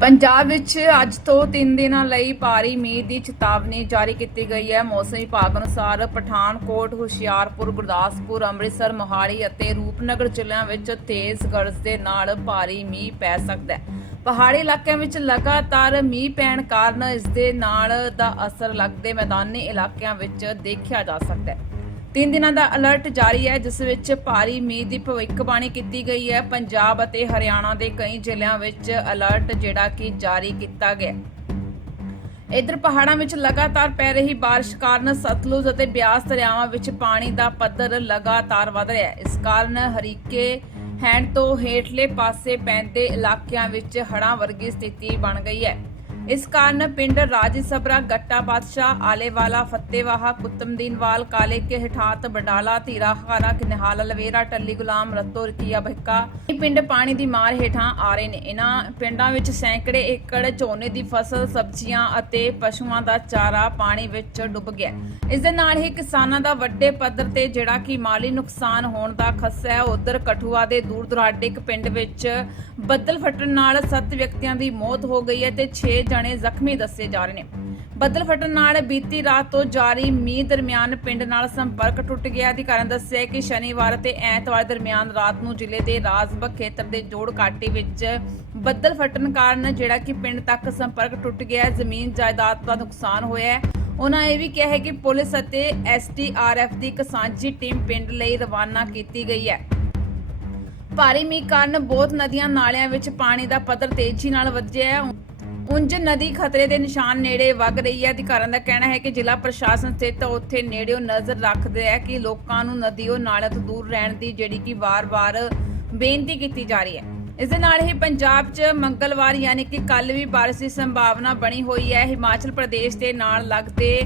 ਪੰਜਾਬ ਵਿੱਚ ਅੱਜ ਤੋਂ 3 ਦਿਨਾਂ ਲਈ ਭਾਰੀ ਮੀਂਹ ਦੀ ਚੇਤਾਵਨੀ ਜਾਰੀ ਕੀਤੀ ਗਈ ਹੈ ਮੌਸਮ ਵਿਭਾਗ ਅਨੁਸਾਰ ਪਠਾਨਕੋਟ, ਹੁਸ਼ਿਆਰਪੁਰ, ਗੁਰਦਾਸਪੁਰ, ਅੰਮ੍ਰਿਤਸਰ, ਮੋਹਾਲੀ ਅਤੇ ਰੂਪਨਗਰ ਜ਼ਿਲ੍ਹਿਆਂ ਵਿੱਚ ਤੇਜ਼ ਗਰਜ ਦੇ ਨਾਲ ਭਾਰੀ ਮੀਂਹ ਪੈ ਸਕਦਾ ਹੈ। ਪਹਾੜੀ ਇਲਾਕਿਆਂ ਵਿੱਚ ਲਗਾਤਾਰ ਮੀਂਹ ਪੈਣ ਕਾਰਨ ਇਸ ਦੇ ਨਾਲ ਦਾ ਅਸਰ ਲੱਗਦੇ ਮੈਦਾਨੀ ਇਲਾਕਿਆਂ ਵਿੱਚ ਦੇਖਿਆ ਜਾ ਸਕਦਾ ਹੈ। ਤਿੰਨ ਦਿਨਾਂ ਦਾ ਅਲਰਟ ਜਾਰੀ ਹੈ, ਜਿਸ ਵਿੱਚ ਭਾਰੀ ਮੀਂਹ ਦੀ ਭਵਿੱਖਬਾਣੀ ਕੀਤੀ ਗਈ ਹੈ। ਪੰਜਾਬ ਅਤੇ ਹਰਿਆਣਾ ਦੇ ਕਈ ਜ਼ਿਲ੍ਹਿਆਂ ਵਿੱਚ ਅਲਰਟ ਜਿਹੜਾ ਕਿ ਜਾਰੀ ਕੀਤਾ ਗਿਆ। ਹੈ। ਇਧਰ ਪਹਾੜਾਂ ਵਿੱਚ ਲਗਾਤਾਰ ਪੈ ਰਹੀ ਬਾਰਿਸ਼ ਕਾਰਨ ਸਤਲੁਜ ਅਤੇ ਬਿਆਸ ਦਰਿਆਵਾਂ ਵਿੱਚ ਪਾਣੀ ਦਾ ਪੱਧਰ ਲਗਾਤਾਰ ਵਧ ਰਿਹਾ ਹੈ। ਇਸ ਕਾਰਨ ਹਰੀਕੇ ਹੈਂਡ ਤੋਂ ਹੇਠਲੇ ਪਾਸੇ ਪੈਂਦੇ ਇਲਾਕਿਆਂ ਵਿੱਚ ਹੜ੍ਹਾਂ ਵਰਗੀ ਸਥਿਤੀ ਬਣ ਗਈ ਹੈ। ਇਸ ਕਾਰਨ ਪਿੰਡ ਰਾਜ ਸਬਰਾ ਗੱਟਾ ਬਾਦਸ਼ਾਹ ਆਲੇਵਾਲਾ ਫੱਤੇਵਾਹਾ ਕੁਤਮਦੀਨਵਾਲ ਕਾਲੇ ਕੇ ਹਠਾਤ ਬਡਾਲਾ ਧੀਰਾ ਖਾਰਾ ਕਿਨਹਾਲ ਲਵੇਰਾ ਟੱਲੀ ਗੁਲਾਮ ਰਤੋ ਰਕੀਆ ਬਹਿਕਾ ਇਹ ਪਿੰਡ ਪਾਣੀ ਦੀ ਮਾਰ ਹੇਠਾਂ ਆ ਰਹੇ ਨੇ। ਇਹਨਾਂ ਪਿੰਡਾਂ ਵਿੱਚ ਸੈਂਕੜੇ ਏਕੜ ਝੋਨੇ ਦੀ ਫਸਲ, ਸਬਜ਼ੀਆਂ ਅਤੇ ਪਸ਼ੂਆਂ ਦਾ ਚਾਰਾ ਪਾਣੀ ਵਿੱਚ ਡੁੱਬ ਗਿਆ। ਇਸ ਦੇ ਨਾਲ ਹੀ ਕਿਸਾਨਾਂ ਦਾ ਵੱਡੇ ਪੱਧਰ ਤੇ ਜਿਹੜਾ ਕਿ ਮਾਲੀ ਨੁਕਸਾਨ ਹੋਣ ਦਾ ਖਸਾ ਹੈ, ਉਧਰ ਕਠੂਆ ਦੇ ਦੂਰ ਦੁਰਾਡੇ ਇੱਕ ਪਿੰਡ ਵਿੱਚ ਬੱਦਲ ਫਟਣ ਨਾਲ 7 ਵਿਅਕਤੀਆਂ ਦੀ ਮੌਤ ਹੋ ਗਈ ਹੈ ਤੇ 6 ਜਣੇ ਜ਼ਖਮੀ ਦੱਸੇ ਜਾ ਰਹੇ ਨੇ। ਬੱਦਲ ਫਟਣ ਨਾਲ ਬੀਤੀ ਰਾਤ ਤੋਂ ਜਾਰੀ ਮੀਂਹ ਦਰਮਿਆਨ ਪਿੰਡ ਨਾਲ ਸੰਪਰਕ ਟੁੱਟ ਗਿਆ। ਅਧਿਕਾਰੀਆਂ ਦੱਸਿਆ ਕਿ ਸ਼ਨੀਵਾਰ ਅਤੇ ਐਤਵਾਰ ਦਰਮਿਆਨ ਰਾਤ ਨੂੰ ਜ਼ਿਲ੍ਹੇ ਦੇ ਰਾਜਬਗ ਖੇਤਰ ਦੇ ਜੋੜ ਘਾਟੀ ਵਿੱਚ ਬੱਦਲ ਫਟਣ ਕਾਰਨ ਜਿਹੜਾ ਕਿ ਪਿੰਡ ਤੱਕ ਸੰਪਰਕ ਟੁੱਟ ਗਿਆ। ਜ਼ਮੀਨ ਜਾਇਦਾਦ ਦਾ ਨੁਕਸਾਨ ਹੋਇਆ ਹੈ। ਉਹਨਾਂ ਇਹ ਵੀ ਕਿਹਾ ਹੈ ਕਿ ਪੁਲਿਸ ਅਤੇ ਐਸਡੀਆਰਐਫ ਦੀ ਇੱਕ ਸਾਂਝੀ ਟੀਮ ਪਿੰਡ ਲਈ ਰਵਾਨਾ ਕੀਤੀ ਗਈ ਹੈ। ਭਾਰੀ ਮੀਂਹ ਕਾਰਨ ਬਹੁਤ ਨਦੀਆਂ ਨਾਲਿਆਂ ਵਿੱਚ ਪਾਣੀ ਦਾ ਪੱਧਰ ਤੇਜ਼ੀ ਨਾਲ ਵਧਿਆ ਹੈ। ਉਂਝ ਨਦੀ ਖਤਰੇ ਦੇ ਨਿਸ਼ਾਨ ਨੇੜੇ ਵਗ ਰਹੀ ਹੈ। ਅਧਿਕਾਰੀਆਂ ਦਾ ਕਹਿਣਾ ਹੈ ਕਿ ਜ਼ਿਲ੍ਹਾ ਪ੍ਰਸ਼ਾਸਨ ਸਥਿਤ ਉੱਥੇ ਨੇੜਿਓ ਨਜ਼ਰ ਰੱਖਦੇ ਹੈ ਕਿ ਲੋਕਾਂ ਨੂੰ ਨਦੀਓ ਨਾਲਿਆਂ ਤੋਂ ਦੂਰ ਰਹਿਣ ਦੀ ਜਿਹੜੀ ਕਿ ਵਾਰ-ਵਾਰ ਬੇਨਤੀ ਕੀਤੀ ਜਾ ਰਹੀ ਹੈ। ਇਸ ਦੇ ਨਾਲ ਹੀ ਪੰਜਾਬ 'ਚ ਮੰਗਲਵਾਰ ਯਾਨੀ ਕਿ ਕੱਲ ਵੀ ਬਾਰਿਸ਼ ਦੀ ਸੰਭਾਵਨਾ ਬਣੀ ਹੋਈ ਹੈ। ਹਿਮਾਚਲ ਪ੍ਰਦੇਸ਼ ਦੇ ਨਾਲ ਲੱਗਦੇ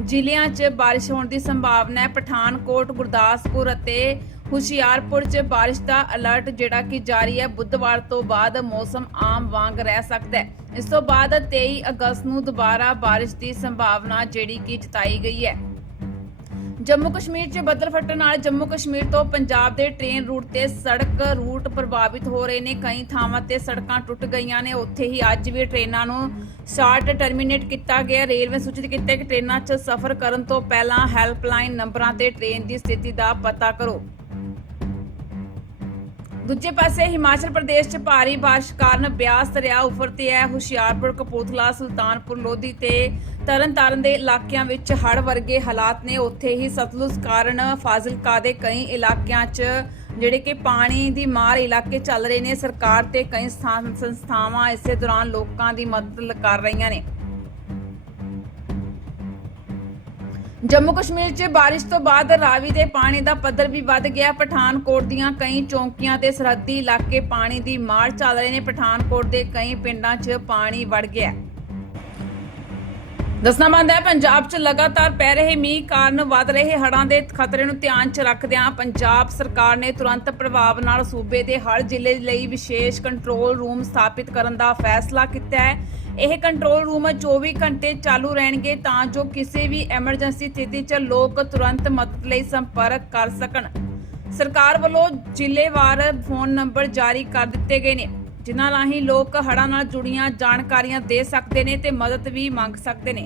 ਜ਼ਿਲ੍ਹਿਆਂ 'ਚ ਬਾਰਿਸ਼ ਹੋਣ ਦੀ ਸੰਭਾਵਨਾ ਹੈ। ਪਠਾਨਕੋਟ, ਗੁਰਦਾਸਪੁਰ ਅਤੇ ਹੁਸ਼ਿਆਰਪੁਰ 'ਚ ਬਾਰਿਸ਼ ਦਾ ਅਲਰਟ ਜਿਹੜਾ ਕਿ ਜਾਰੀ ਹੈ। ਬੁੱਧਵਾਰ ਤੋਂ ਬਾਅਦ ਮੌਸਮ ਆਮ ਵਾਂਗ ਰਹਿ ਸਕਦਾ ਹੈ। ਇਸ ਤੋਂ ਬਾਅਦ 23 ਅਗਸਤ ਨੂੰ ਦੁਬਾਰਾ ਬਾਰਿਸ਼ ਦੀ ਸੰਭਾਵਨਾ ਜਿਹੜੀ ਕਿ ਜਤਾਈ ਗਈ ਹੈ। ਜੰਮੂ ਕਸ਼ਮੀਰ 'ਚ ਬੱਦਲ ਫਟਣ ਨਾਲ ਜੰਮੂ ਕਸ਼ਮੀਰ ਤੋਂ ਪੰਜਾਬ ਦੇ ਟ੍ਰੇਨ ਰੂਟ ਤੇ ਸੜਕ ਰੂਟ ਪ੍ਰਭਾਵਿਤ ਹੋ ਰਹੇ ਨੇ। ਕਈ ਥਾਵਾਂ ਤੇ ਸੜਕਾਂ ਟੁੱਟ ਗਈਆਂ ਨੇ। ਉੱਥੇ ਹੀ ਅੱਜ ਵੀ ਟ੍ਰੇਨਾਂ ਨੂੰ ਸ਼ਾਰਟ ਟਰਮੀਨੇਟ ਕੀਤਾ ਗਿਆ। ਰੇਲਵੇ ਸੂਚਿਤ ਕੀਤਾ ਕਿ ਟ੍ਰੇਨਾਂ 'ਚ ਸਫ਼ਰ ਕਰਨ ਤੋਂ ਪਹਿਲਾਂ ਹੈਲਪਲਾਈਨ ਨੰਬਰਾਂ ਤੇ ਟ੍ਰੇਨ ਦੀ ਸਥਿਤੀ ਦਾ ਪਤਾ ਕਰੋ। ਦੂਜੇ ਪਾਸੇ ਹਿਮਾਚਲ ਪ੍ਰਦੇਸ਼ 'ਚ ਭਾਰੀ ਬਾਰਿਸ਼ ਕਾਰਨ ਬਿਆਸ ਦਰਿਆ ਉਫਰ ਤੇ ਹੈ ਹੁਸ਼ਿਆਰਪੁਰ, ਕਪੂਰਥਲਾ, ਸੁਲਤਾਨਪੁਰ, ਲੋਧੀ ਤੇ ਤਰਨਤਾਰਨ ਦੇ ਇਲਾਕਿਆਂ ਵਿੱਚ ਹੜ੍ਹ ਵਰਗੇ ਹਾਲਾਤ ਨੇ ਉੱਥੇ ਹੀ ਸਤਲੁਜ ਕਾਰਨ ਫਾਜ਼ਿਲਕਾ ਦੇ ਕਈ ਇਲਾਕਿਆਂ 'ਚ, ਜਿਹੜੇ ਕਿ ਪਾਣੀ ਦੀ ਮਾਰ ਇਲਾਕੇ ਚੱਲ ਰਹੇ ਨੇ। ਸਰਕਾਰ ਤੇ ਕਈ ਸਥਾਨ ਸੰਸਥਾਵਾਂ ਇਸੇ ਦੌਰਾਨ ਲੋਕਾਂ ਦੀ ਮਦਦ ਕਰ ਰਹੀਆਂ ਨੇ। ਜੰਮੂ ਕਸ਼ਮੀਰ 'ਚ ਬਾਰਿਸ਼ ਤੋਂ ਬਾਅਦ ਰਾਵੀ ਦੇ ਪਾਣੀ ਦਾ ਪੱਧਰ ਵੀ ਵੱਧ ਗਿਆ। ਪਠਾਨਕੋਟ ਦੀਆਂ ਕਈ ਚੌਂਕੀਆਂ ਤੇ ਸਰਹੱਦੀ ਇਲਾਕੇ ਪਾਣੀ ਦੀ ਮਾਰ ਚੱਲ ਰਹੇ ਨੇ। ਪਠਾਨਕੋਟ ਦੇ ਕਈ ਪਿੰਡਾਂ 'ਚ ਪਾਣੀ ਵੜ ਗਿਆ। ਦੱਸਣਾ ਬੰਦ ਹੈ, ਪੰਜਾਬ 'ਚ ਲਗਾਤਾਰ ਪੈ ਰਹੇ ਮੀਂਹ ਕਾਰਨ ਵੱਧ ਰਹੇ ਹੜ੍ਹਾਂ ਦੇ ਖਤਰੇ ਨੂੰ ਧਿਆਨ 'ਚ ਰੱਖਦਿਆਂ ਪੰਜਾਬ ਸਰਕਾਰ ਨੇ ਤੁਰੰਤ ਪ੍ਰਭਾਵ ਨਾਲ ਸੂਬੇ ਦੇ ਹਰ ਜ਼ਿਲ੍ਹੇ ਲਈ ਵਿਸ਼ੇਸ਼ ਕੰਟਰੋਲ ਰੂਮ ਸਥਾਪਿਤ ਕਰਨ ਦਾ ਫੈਸਲਾ ਕੀਤਾ ਹੈ। ਇਹ ਕੰਟਰੋਲ ਰੂਮ 24 ਘੰਟੇ ਚਾਲੂ ਰਹਿਣਗੇ ਤਾਂ ਜੋ ਕਿਸੇ ਵੀ ਐਮਰਜੈਂਸੀ ਸਥਿਤੀ 'ਚ ਲੋਕ ਤੁਰੰਤ ਮਦਦ ਲਈ ਸੰਪਰਕ ਕਰ ਸਕਣ। ਸਰਕਾਰ ਵੱਲੋਂ ਜ਼ਿਲ੍ਹੇਵਾਰ ਫੋਨ ਨੰਬਰ ਜਾਰੀ ਕਰ ਦਿੱਤੇ ਗਏ ਨੇ, ਜਿਨ੍ਹਾਂ ਰਾਹੀਂ ਲੋਕ ਹੜ੍ਹਾਂ ਨਾਲ ਜੁੜੀਆਂ ਜਾਣਕਾਰੀਆਂ ਦੇ ਸਕਦੇ ਨੇ ਤੇ ਮਦਦ ਵੀ ਮੰਗ ਸਕਦੇ ਨੇ।